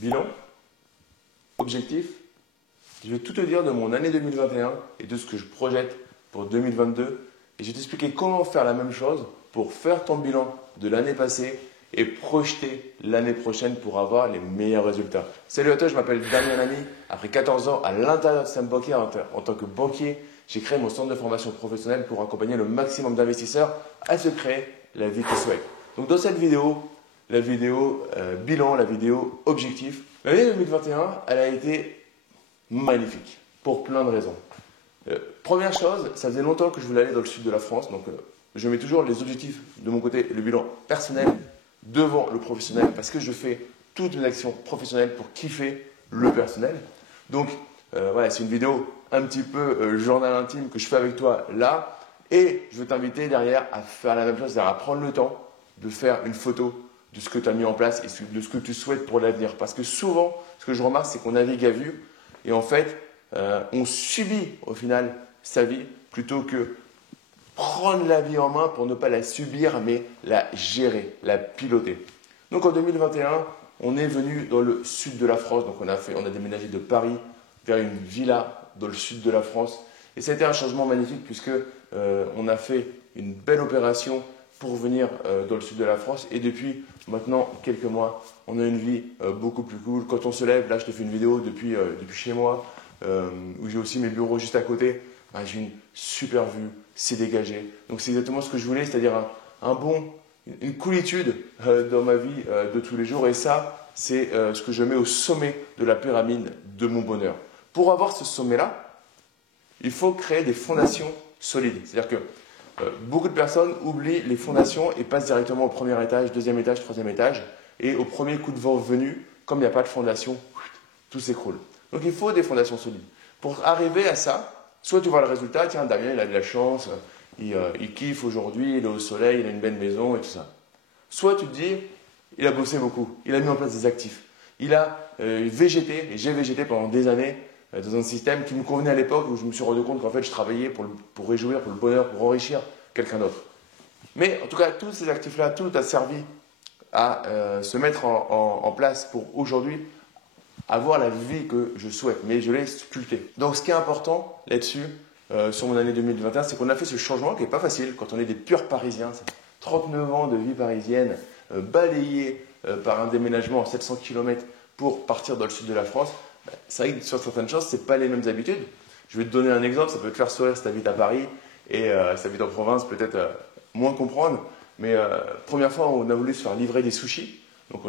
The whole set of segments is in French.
Bilan, objectif, je vais tout te dire de mon année 2021 et de ce que je projette pour 2022. Et je vais t'expliquer comment faire la même chose pour faire ton bilan de l'année passée et projeter l'année prochaine pour avoir les meilleurs résultats. Salut à toi, je m'appelle Damien Lamy. Après 14 ans à l'intérieur de système bancaire en tant que banquier, j'ai créé mon centre de formation professionnelle pour accompagner le maximum d'investisseurs à se créer la vie qu'ils souhaitent. Donc dans cette vidéo, la vidéo bilan, la vidéo objectif, l'année 2021, elle a été magnifique pour plein de raisons. Première chose, ça faisait longtemps que je voulais aller dans le sud de la France, donc je mets toujours les objectifs de mon côté, le bilan personnel devant le professionnel parce que je fais toutes mes actions professionnelles pour kiffer le personnel. Donc voilà, c'est une vidéo un petit peu journal intime que je fais avec toi là et je veux t'inviter derrière à faire la même chose, c'est-à-dire à prendre le temps de faire une photo de ce que tu as mis en place et de ce que tu souhaites pour l'avenir. Parce que souvent, ce que je remarque, c'est qu'on navigue à vue et en fait, on subit au final sa vie plutôt que prendre la vie en main pour ne pas la subir, mais la gérer, la piloter. Donc en 2021, on est venu dans le sud de la France. Donc on a déménagé de Paris vers une villa dans le sud de la France. Et ça a été un changement magnifique puisque on a fait une belle opération pour venir dans le sud de la France. Et depuis maintenant quelques mois, on a une vie beaucoup plus cool. Quand on se lève, là je te fais une vidéo depuis chez moi, où j'ai aussi mes bureaux juste à côté. J'ai une super vue, c'est dégagé. Donc c'est exactement ce que je voulais, c'est-à-dire une coolitude dans ma vie de tous les jours. Et ça, c'est ce que je mets au sommet de la pyramide de mon bonheur. Pour avoir ce sommet-là, il faut créer des fondations solides. C'est-à-dire que beaucoup de personnes oublient les fondations et passent directement au premier étage, deuxième étage, troisième étage. Et au premier coup de vent venu, comme il n'y a pas de fondation, tout s'écroule. Donc il faut des fondations solides. Pour arriver à ça, soit tu vois le résultat, tiens, Damien, il a de la chance, il kiffe aujourd'hui, il est au soleil, il a une belle maison et tout ça. Soit tu te dis, il a bossé beaucoup, il a mis en place des actifs. Il a végété, et j'ai végété pendant des années dans un système qui me convenait à l'époque où je me suis rendu compte qu'en fait je travaillais pour réjouir, pour le bonheur, pour enrichir quelqu'un d'autre. Mais en tout cas, tous ces actifs-là, tout a servi à se mettre en place pour aujourd'hui avoir la vie que je souhaite, mais je l'ai sculpté. Donc ce qui est important là-dessus, sur mon année 2021, c'est qu'on a fait ce changement qui n'est pas facile quand on est des purs Parisiens. 39 ans de vie parisienne, balayé par un déménagement en 700 km pour partir dans le sud de la France. C'est vrai que sur certaines choses, ce n'est pas les mêmes habitudes. Je vais te donner un exemple, ça peut te faire sourire si tu habites à Paris et si tu habites en province, peut-être moins comprendre. Mais première fois, on a voulu se faire livrer des sushis. Donc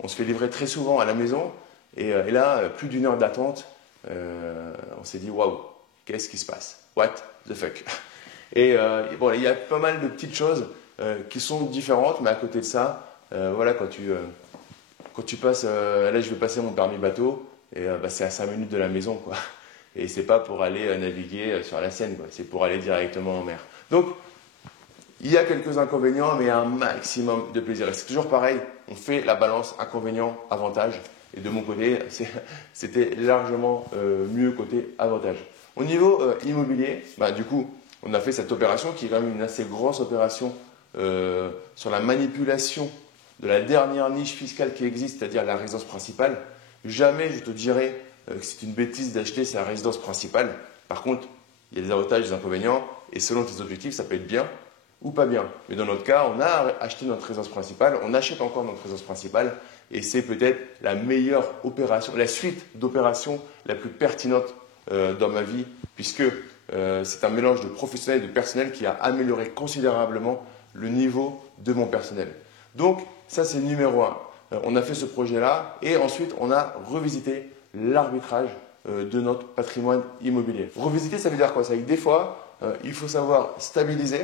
on se fait livrer très souvent à la maison. Et là, plus d'une heure d'attente, on s'est dit waouh, qu'est-ce qui se passe? What the fuck? Et bon, il y a pas mal de petites choses qui sont différentes, mais à côté de ça, voilà, quand tu passes, là je vais passer mon permis bateau, et c'est à 5 minutes de la maison, quoi. Et c'est pas pour aller naviguer sur la Seine, quoi. C'est pour aller directement en mer. Donc, il y a quelques inconvénients, mais un maximum de plaisir. Et c'est toujours pareil, on fait la balance inconvénient-avantage. Et de mon côté, c'était largement mieux côté avantage. Au niveau immobilier, du coup, on a fait cette opération qui est quand même une assez grosse opération sur la manipulation de la dernière niche fiscale qui existe, c'est-à-dire la résidence principale. Jamais je te dirais que c'est une bêtise d'acheter sa résidence principale. Par contre, il y a des avantages et des inconvénients, et selon tes objectifs, ça peut être bien ou pas bien. Mais dans notre cas, on a acheté notre résidence principale, on achète encore notre résidence principale, et c'est peut-être la meilleure opération, la suite d'opérations la plus pertinente dans ma vie, puisque c'est un mélange de professionnel et de personnel qui a amélioré considérablement le niveau de mon personnel. Donc, ça c'est numéro un. On a fait ce projet-là et ensuite on a revisité l'arbitrage de notre patrimoine immobilier. Revisiter, ça veut dire quoi? Ça veut dire que des fois, il faut savoir stabiliser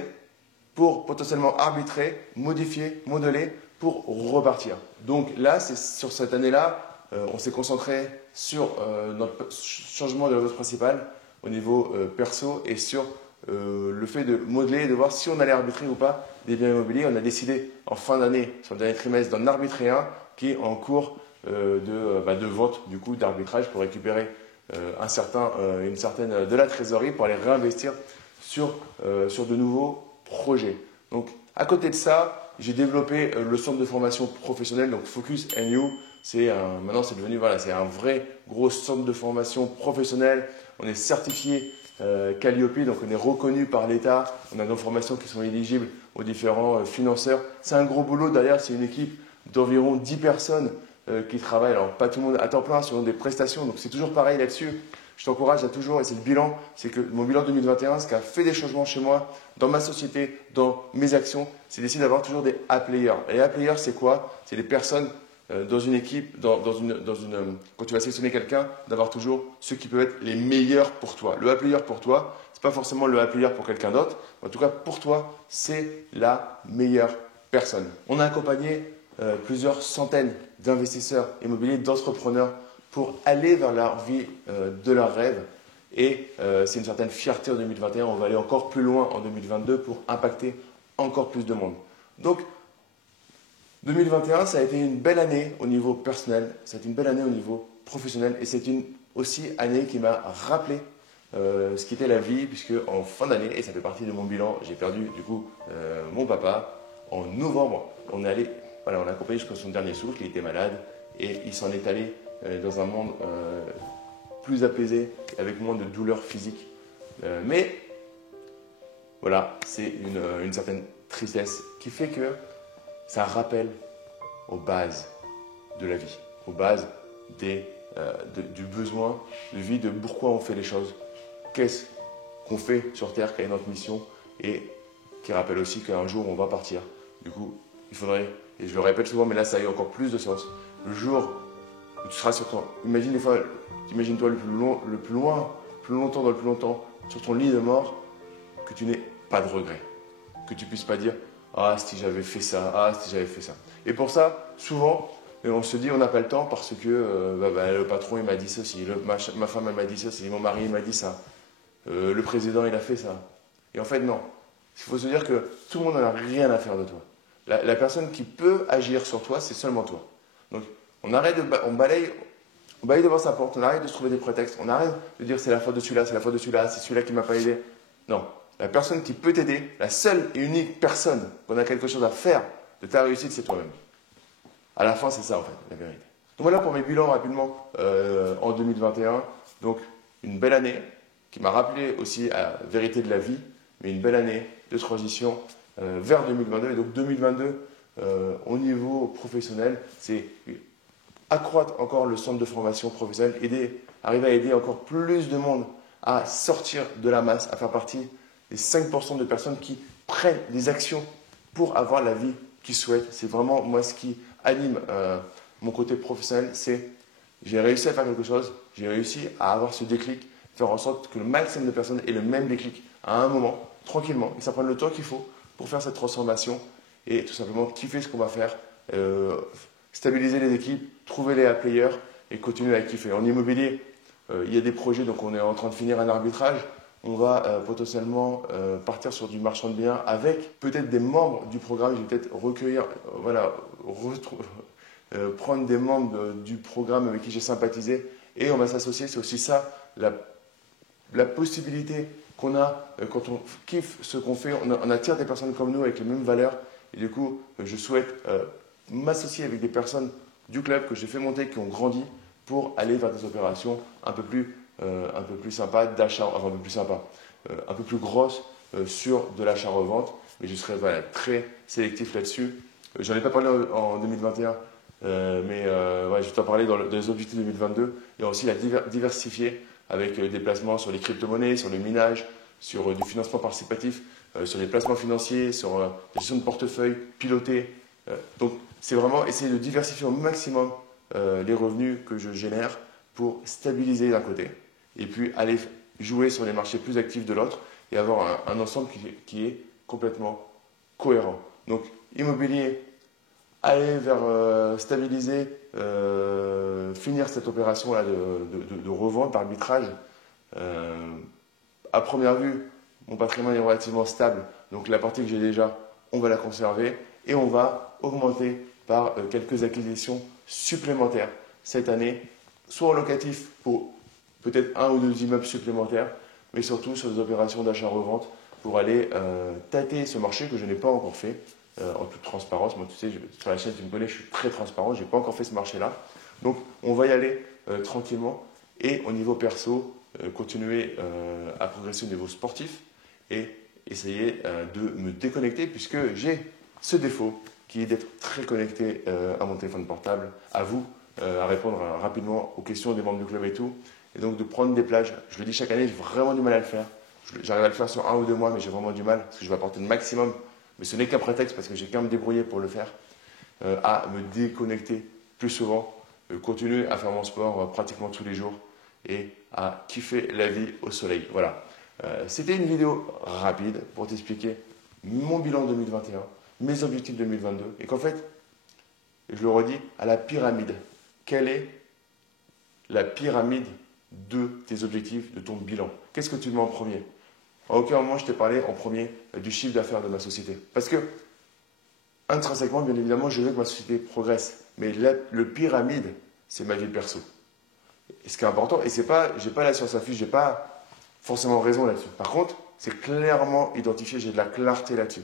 pour potentiellement arbitrer, modifier, modeler pour repartir. Donc là, c'est sur cette année-là, on s'est concentré sur notre changement de résidence principale au niveau perso et sur le fait de modeler et de voir si on allait arbitrer ou pas des biens immobiliers. On a décidé en fin d'année, sur le dernier trimestre, d'en arbitrer un qui est en cours de vente, du coup, d'arbitrage pour récupérer une certaine de la trésorerie pour aller réinvestir sur de nouveaux projets. Donc, à côté de ça, j'ai développé le centre de formation professionnelle, donc Focus and You, Maintenant, c'est devenu, voilà, c'est un vrai gros centre de formation professionnelle. On est certifié Calliope, donc on est reconnu par l'État. On a nos formations qui sont éligibles aux différents financeurs. C'est un gros boulot. Derrière, c'est une équipe d'environ 10 personnes qui travaillent. Alors, pas tout le monde à temps plein, selon des prestations. Donc, c'est toujours pareil là-dessus. Je t'encourage à toujours, et c'est le bilan, c'est que mon bilan 2021, ce qui a fait des changements chez moi, dans ma société, dans mes actions, c'est d'essayer d'avoir toujours des A-players. Et A-players, c'est quoi? C'est des personnes dans une équipe, quand tu vas sélectionner quelqu'un, d'avoir toujours ceux qui peuvent être les meilleurs pour toi. Le A-player pour toi, ce n'est pas forcément le A-player pour quelqu'un d'autre. En tout cas, pour toi, c'est la meilleure personne. On a accompagné plusieurs centaines d'investisseurs immobiliers, d'entrepreneurs pour aller vers leur vie de leurs rêves. Et c'est une certaine fierté en 2021. On va aller encore plus loin en 2022 pour impacter encore plus de monde. Donc, 2021, ça a été une belle année au niveau personnel, ça a été une belle année au niveau professionnel et c'est une aussi année qui m'a rappelé ce qu'était la vie, puisque en fin d'année, et ça fait partie de mon bilan, j'ai perdu du coup mon papa en novembre. On a accompagné jusqu'à son dernier souffle, il était malade et il s'en est allé dans un monde plus apaisé, avec moins de douleurs physiques. Mais voilà, c'est une certaine tristesse qui fait que ça rappelle aux bases de la vie, aux bases du besoin de vie, de pourquoi on fait les choses, qu'est-ce qu'on fait sur Terre, quelle est notre mission, et qui rappelle aussi qu'un jour on va partir. Du coup, il faudrait, et je le répète souvent, mais là ça a eu encore plus de sens, le jour où tu seras sur ton... Imagine-toi le plus longtemps dans le plus longtemps, sur ton lit de mort, que tu n'aies pas de regrets, que tu puisses pas dire « Ah, si j'avais fait ça, ah, si j'avais fait ça ». Et pour ça, souvent, on se dit on n'a pas le temps parce que le patron il m'a dit ceci, ma femme elle m'a dit ceci, mon mari il m'a dit ça, le président il a fait ça. Et en fait non, il faut se dire que tout le monde n'en a rien à faire de toi. La personne qui peut agir sur toi, c'est seulement toi. Donc on balaye devant sa porte, on arrête de se trouver des prétextes, on arrête de dire c'est la faute de celui-là, c'est la faute de celui-là, c'est celui-là qui ne m'a pas aidé. Non, la personne qui peut t'aider, la seule et unique personne qu'on a quelque chose à faire de ta réussite, c'est toi-même. À la fin, c'est ça en fait, la vérité. Donc voilà pour mes bilans rapidement en 2021. Donc une belle année qui m'a rappelé aussi la vérité de la vie, mais une belle année de transition vers 2022. Et donc 2022, au niveau professionnel, c'est accroître encore le centre de formation professionnelle, arriver à aider encore plus de monde à sortir de la masse, à faire partie des 5% de personnes qui prennent des actions pour avoir la vie qu'ils souhaitent. C'est vraiment moi ce qui anime mon côté professionnel, c'est j'ai réussi à faire quelque chose, j'ai réussi à avoir ce déclic, faire en sorte que le maximum de personnes aient le même déclic à un moment, tranquillement, et que ça prenne le temps qu'il faut pour faire cette transformation et tout simplement kiffer ce qu'on va faire, stabiliser les équipes, trouver les players et continuer à kiffer. En immobilier, il y a des projets, donc on est en train de finir un arbitrage. On va potentiellement partir sur du marchand de biens avec peut-être des membres du programme. Je vais peut-être recueillir, prendre des membres du programme avec qui j'ai sympathisé et on va s'associer. C'est aussi ça, la possibilité qu'on a quand on kiffe ce qu'on fait. On attire des personnes comme nous avec les mêmes valeurs et du coup, je souhaite m'associer avec des personnes du club que j'ai fait monter, qui ont grandi pour aller vers des opérations un peu plus sympas d'achat, enfin un peu plus sympas, un peu plus grosses sur de l'achat-revente. Mais je serai très sélectif là-dessus. J'en ai pas parlé en 2021, mais je vais t'en parler dans les objectifs 2022 et aussi la diversifier avec des placements sur les crypto-monnaies, sur le minage, sur du financement participatif, sur les placements financiers, sur la gestion de portefeuille pilotée. Donc, c'est vraiment essayer de diversifier au maximum les revenus que je génère pour stabiliser d'un côté et puis aller jouer sur les marchés plus actifs de l'autre et avoir un ensemble qui est complètement cohérent. Donc, immobilier, aller vers stabiliser, finir cette opération-là de revente, d'arbitrage. À première vue, mon patrimoine est relativement stable, donc la partie que j'ai déjà, on va la conserver et on va augmenter par quelques acquisitions supplémentaires cette année, soit en locatif pour peut-être 1 ou 2 immeubles supplémentaires, mais surtout sur des opérations d'achat-revente pour aller tâter ce marché que je n'ai pas encore fait. en toute transparence. Moi, tu sais, sur la chaîne, tu me connais, je suis très transparent. Je n'ai pas encore fait ce marché-là. Donc, on va y aller tranquillement. Et au niveau perso, continuer à progresser au niveau sportif et essayer de me déconnecter puisque j'ai ce défaut qui est d'être très connecté à mon téléphone portable, à vous, à répondre rapidement aux questions des membres du club et tout. Et donc de prendre des plages. Je le dis chaque année, j'ai vraiment du mal à le faire. J'arrive à le faire sur 1 ou 2 mois, mais j'ai vraiment du mal parce que je vais apporter le maximum. Mais ce n'est qu'un prétexte parce que j'ai qu'à me débrouiller pour le faire, à me déconnecter plus souvent, continuer à faire mon sport pratiquement tous les jours et à kiffer la vie au soleil. Voilà. C'était une vidéo rapide pour t'expliquer mon bilan 2021, mes objectifs 2022 et qu'en fait, je le redis, à la pyramide. Quelle est la pyramide de tes objectifs, de ton bilan? Qu'est-ce que tu mets en premier? À aucun moment je t'ai parlé en premier du chiffre d'affaires de ma société. Parce que, intrinsèquement, bien évidemment, je veux que ma société progresse. Mais le pyramide, c'est ma vie perso. Et ce qui est important, et c'est pas, j'ai pas la science infuse, j'ai pas forcément raison là-dessus. Par contre, c'est clairement identifié, j'ai de la clarté là-dessus.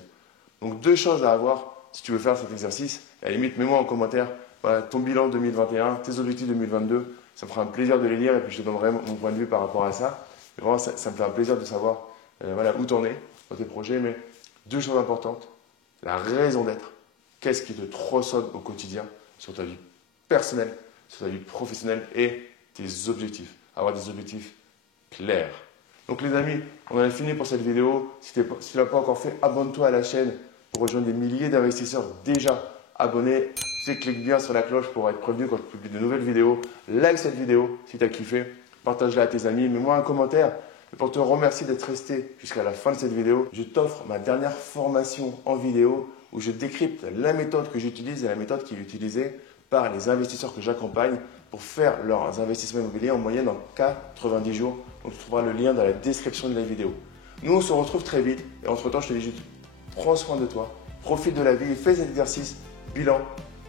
Donc, 2 choses à avoir si tu veux faire cet exercice. À la limite, mets-moi en commentaire voilà, ton bilan 2021, tes objectifs 2022. Ça me fera un plaisir de les lire et puis je te donnerai mon point de vue par rapport à ça. Et vraiment, ça me fait un plaisir de savoir voilà, où tu en es dans tes projets. Mais 2 choses importantes. La raison d'être. Qu'est-ce qui te tronçonne au quotidien sur ta vie personnelle, sur ta vie professionnelle et tes objectifs. Avoir des objectifs clairs. Donc les amis, on en a fini pour cette vidéo. Si tu ne l'as pas encore fait, abonne-toi à la chaîne pour rejoindre des milliers d'investisseurs déjà abonnés. Tu sais, clique bien sur la cloche pour être prévenu quand je publie de nouvelles vidéos. Like cette vidéo si tu as kiffé. Partage-la à tes amis. Mets-moi un commentaire. Et pour te remercier d'être resté jusqu'à la fin de cette vidéo, je t'offre ma dernière formation en vidéo où je décrypte la méthode que j'utilise et la méthode qui est utilisée par les investisseurs que j'accompagne pour faire leurs investissements immobiliers en moyenne en 90 jours. Donc tu trouveras le lien dans la description de la vidéo. Nous, on se retrouve très vite. Et entre-temps, je te dis juste, prends soin de toi, profite de la vie et fais cet exercice, bilan,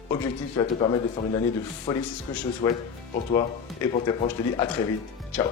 objectif qui va te permettre de faire une année de folie. C'est ce que je te souhaite pour toi et pour tes proches. Je te dis à très vite. Ciao.